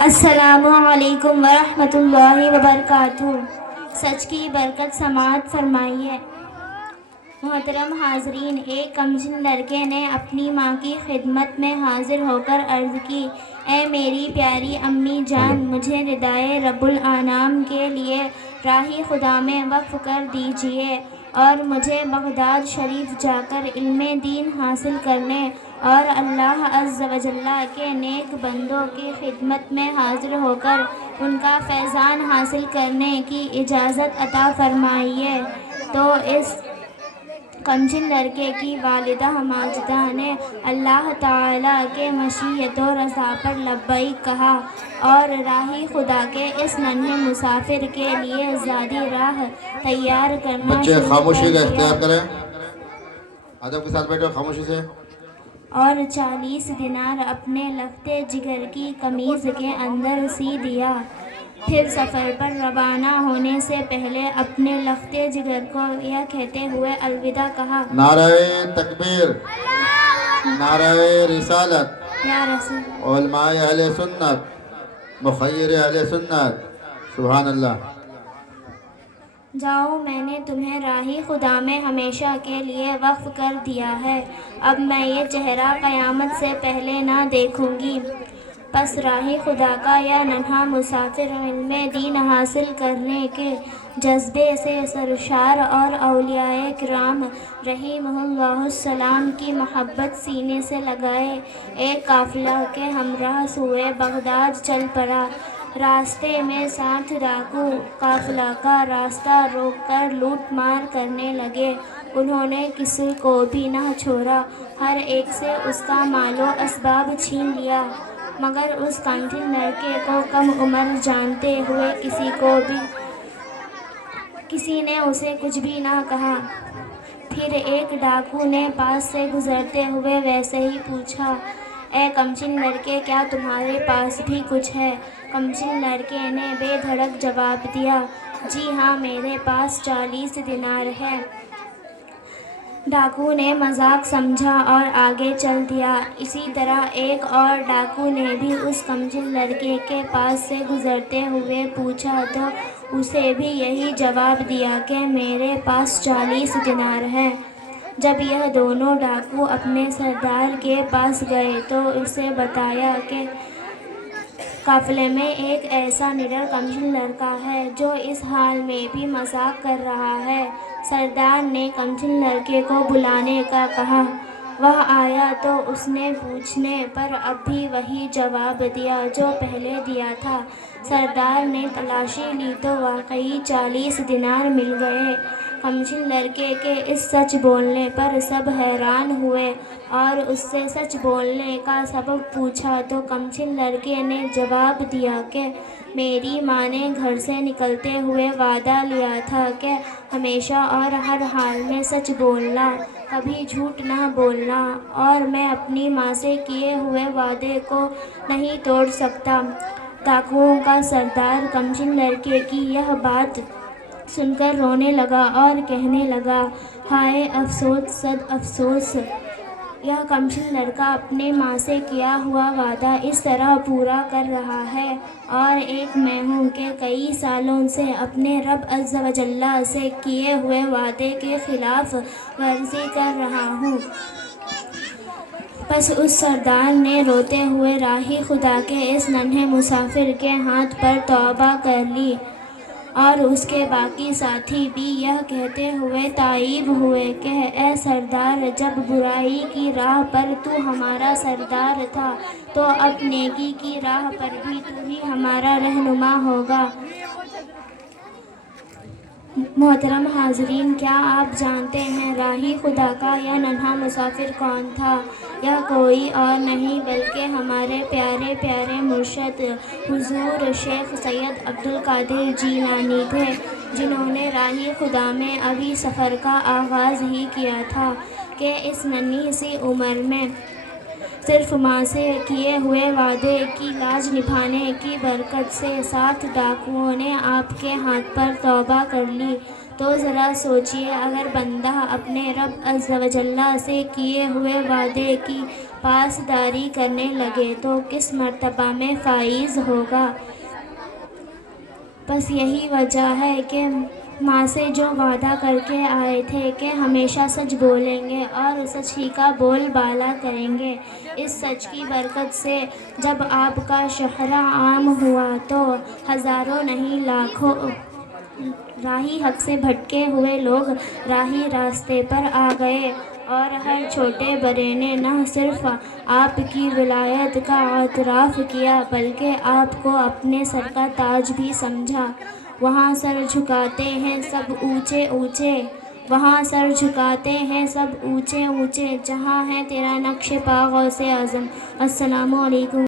السلام علیکم ورحمۃ اللہ وبرکاتہ۔ سچ کی برکت سماعت فرمائیے۔ محترم حاضرین، ایک کمسن لڑکے نے اپنی ماں کی خدمت میں حاضر ہو کر عرض کی، اے میری پیاری امی جان، مجھے ردائے رب الانام کے لیے راہ خدا میں وقف کر دیجیے اور مجھے بغداد شریف جا کر علم دین حاصل کرنے اور اللہ عز و جل کے نیک بندوں کی خدمت میں حاضر ہو کر ان کا فیضان حاصل کرنے کی اجازت عطا فرمائیے۔ تو اس کمسن لڑکے کی والدہ ماجدہ نے اللہ تعالیٰ کے مشیت و رضا پر لبیک کہا اور راہ خدا کے اس ننھے مسافر کے لیے زادی راہ تیار کرنا بچے شروع خاموشی کر کا دیا اختیار کریں، ادب کے ساتھ بیٹھو خاموشی سے۔ اور 40 دینار اپنے لختے جگر کی قمیض کے اندر سی دیا۔ پھر سفر پر روانہ ہونے سے پہلے اپنے لختے جگر کو یہ کہتے ہوئے الوداع کہا، نعرہ تکبیر، نعرہ رسالت، یا رسول علماء اہل سنت، مخیر اہل سنت، سبحان اللہ۔ جاؤ، میں نے تمہیں راہ خدا میں ہمیشہ کے لیے وقف کر دیا ہے، اب میں یہ چہرہ قیامت سے پہلے نہ دیکھوں گی۔ پس راہ خدا کا یہ ننھا مسافر علم دین حاصل کرنے کے جذبے سے سرشار اور اولیاء کرام رحمہ اللہ السلام کی محبت سینے سے لگائے ایک قافلہ کے ہمراہ سوئے بغداد چل پڑا۔ راستے میں 60 ڈاکو قافلہ کا راستہ روک کر لوٹ مار کرنے لگے۔ انہوں نے کسی کو بھی نہ چھوڑا، ہر ایک سے اس کا مال و اسباب چھین لیا، مگر اس کمسن لڑکے کو کم عمر جانتے ہوئے کسی نے اسے کچھ بھی نہ کہا۔ پھر ایک ڈاکو نے پاس سے گزرتے ہوئے ویسے ہی پوچھا، اے کمسن لڑکے، کیا تمہارے پاس بھی کچھ ہے؟ کمسن لڑکے نے بے دھڑک جواب دیا، جی ہاں، میرے پاس 40 دینار ہے۔ ڈاکو نے مذاق سمجھا اور آگے چل دیا۔ اسی طرح ایک اور ڈاکو نے بھی اس کمسن لڑکے کے پاس سے گزرتے ہوئے پوچھا تو اسے بھی یہی جواب دیا کہ میرے پاس 40 دینار ہے۔ جب یہ دونوں ڈاکو اپنے سردار کے پاس گئے تو اسے بتایا کہ قافلے میں ایک ایسا نڈر کمسن لڑکا ہے جو اس حال میں بھی مذاق کر رہا ہے۔ سردار نے کمسن لڑکے کو بلانے کا کہا۔ وہ آیا تو اس نے پوچھنے پر اب بھی وہی جواب دیا جو پہلے دیا تھا۔ سردار نے تلاشی لی تو واقعی 40 دینار مل گئے۔ کمسن لڑکے کے اس سچ بولنے پر سب حیران ہوئے اور اس سے سچ بولنے کا سبب پوچھا تو کمسن لڑکے نے جواب دیا کہ میری ماں نے گھر سے نکلتے ہوئے وعدہ لیا تھا کہ ہمیشہ اور ہر حال میں سچ بولنا، کبھی جھوٹ نہ بولنا، اور میں اپنی ماں سے کیے ہوئے وعدے کو نہیں توڑ سکتا۔ ڈاکوؤں کا سردار کمسن لڑکے کی یہ بات سن کر رونے لگا اور کہنے لگا، ہائے افسوس، صد افسوس! یہ کمسن لڑکا اپنے ماں سے کیا ہوا وعدہ اس طرح پورا کر رہا ہے اور ایک میں ہوں کہ کئی سالوں سے اپنے رب عز و جل سے کیے ہوئے وعدے کی خلاف ورزی کر رہا ہوں۔ پس اس سردار نے روتے ہوئے راہ خدا کے اس ننھے مسافر کے ہاتھ پر توبہ کر لی اور اس کے باقی ساتھی بھی یہ کہتے ہوئے تائب ہوئے کہ اے سردار، جب برائی کی راہ پر تو ہمارا سردار تھا تو اب نیکی کی راہ پر بھی تو ہی ہمارا رہنما ہوگا۔ محترم حاضرین، کیا آپ جانتے ہیں راہ خدا کا یہ ننھا مسافر کون تھا؟ یہ کوئی اور نہیں بلکہ ہمارے پیارے پیارے مرشد حضور شیخ سید عبد القادر جیلانی تھے، جنہوں نے راہ خدا میں ابھی سفر کا آغاز ہی کیا تھا کہ اس ننھی سی عمر میں صرف ماں سے کیے ہوئے وعدے کی لاج نبھانے کی برکت سے 60 ڈاکوؤں نے آپ کے ہاتھ پر توبہ کر لی۔ تو ذرا سوچئے، اگر بندہ اپنے رب عز و جل سے کیے ہوئے وعدے کی پاسداری کرنے لگے تو کس مرتبہ میں فائز ہوگا۔ بس یہی وجہ ہے کہ ماں سے جو وعدہ کر کے آئے تھے کہ ہمیشہ سچ بولیں گے اور سچ ہی کا بول بالا کریں گے، اس سچ کی برکت سے جب آپ کا شہرہ عام ہوا تو ہزاروں نہیں لاکھوں راہی حق سے بھٹکے ہوئے لوگ راہی راستے پر آ گئے، اور ہر چھوٹے بڑے نے نہ صرف آپ کی ولایت کا اعتراف کیا بلکہ آپ کو اپنے سر کا تاج بھی سمجھا۔ وہاں سر جھکاتے ہیں سب اونچے اونچے، وہاں سر جھکاتے ہیں سب اونچے اونچے، جہاں ہے تیرا نقش پا غوث اعظم۔ السلام علیکم۔